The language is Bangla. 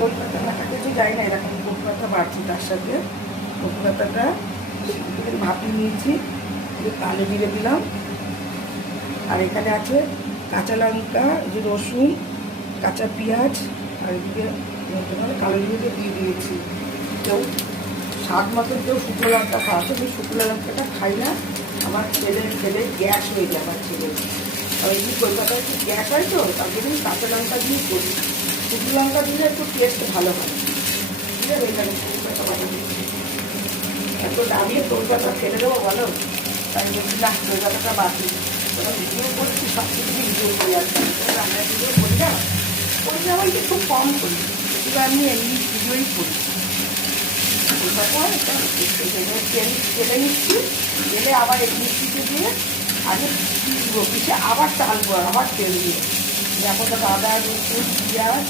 কলকাতা বাটা কিছু যায় না, এরকম কলকাতা বাড়ছি তার সাথে কলকাতাটা ভাপিয়ে নিয়েছি, একটু কালো জিরে দিলাম, আর এখানে আছে কাঁচা লঙ্কা, যে রসুন, কাঁচা পেঁয়াজ, আর এদিকে কালো জিরে দিয়ে দিয়েছি। কেউ স্বাদ মতন কেউ শুকনো লঙ্কা খাওয়াতে, আমি শুকনো লঙ্কাটা খাই না, আমার ছেলে গ্যাস হয়ে যায় আমার ছেলে, আর এই কলকাতায় একটু গ্যাস হয় তো, তার জন্য আমি কাঁচা লঙ্কা দিয়ে করি। শুকনো লঙ্কা দিলে একটু টেস্ট ভালো হয়। ঠিক আছে, এখানে কলকাতা বানিয়ে দিচ্ছি। এত দাঁড়িয়ে কলকাতা ফেলে দেবো বলো, তাই বলছি না কলকাতাটা বাকি। ওরা ভিডিও করছি, সব কিছু ভিডিও করি, আর রান্নার ভিডিও করি না, করি না বলতে খুব কম করি, এবার আমি এমনি ভিডিওই করি। কলকাতা তেলে নিচ্ছি, তেলে আবার এই মিষ্টিতে দিয়ে আগে পিসবো, পিসে আবার চালবো, আবার তেল দিয়ে, এখন তো আদা, রসুন, পেঁয়াজ